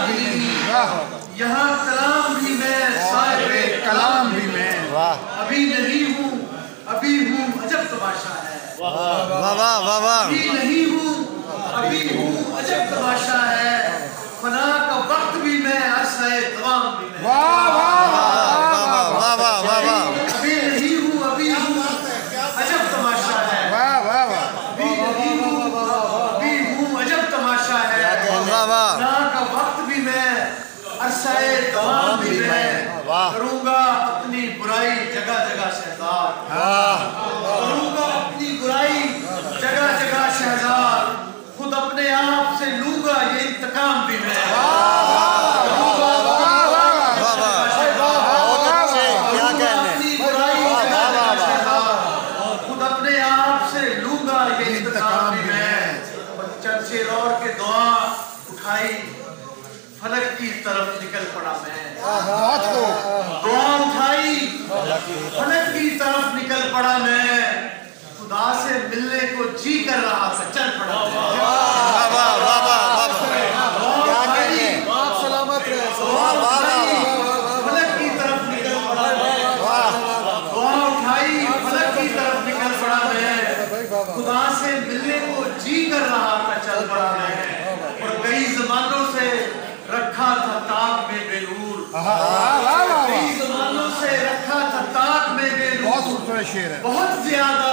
भी नहीं, यहाँ कलाम भी मैं, साहिबे कलाम भी मैं। अभी नहीं हूँ, अभी हूँ, अजब तमाशा है। वाह वाह वाह वाह। अभी नहीं हूँ, अभी हूँ, अजब तमाशा है। फना का वक्त भी मैं, अरसा-ए तमाम भी मैं। वाह वाह वाह वाह वाह वाह। अभी नहीं हूँ, अभी हूँ, अजब तमाशा है। वाह वाह वाह। अभी नहीं हूँ, अभी हूँ, अजब तमाशा है। वाह वाह। फना का वक्त भी मैं, अरसा-ए तमाम भी मैं। करूँगा अपनी बुराई जगह जगह शहज़ाद, करूँगा अपनी बुराई जगह जगह शहज़ाद। खुद अपने आप से लूँगा ये इंतकाम भी मैं। करूँगा अपनी बुराई जगह जगह शहज़ाद। खुद अपने आप से लूँगा ये इंतकाम भी मैं। चंद शेर और के दुआ उठाई, फलक की तरफ निकल पड़ा मैं। दुआ उठाई, फलक की तरफ निकल पड़ा मैं। खुदा से मिलने को जी कर रहा था, चल पड़ा मैं। फलक की तरफ निकल पड़ा मैं। दुआ उठाई, फलक की तरफ निकल पड़ा मैं। खुदा से मिलने को जी कर रहा था, चल पड़ा मैं। और कई जमानों से रखा था ताक में बेनूर, कई जमानों से रखा था ताक में बेनूर। बहुत खूबसूरत शेर है। बहुत ज्यादा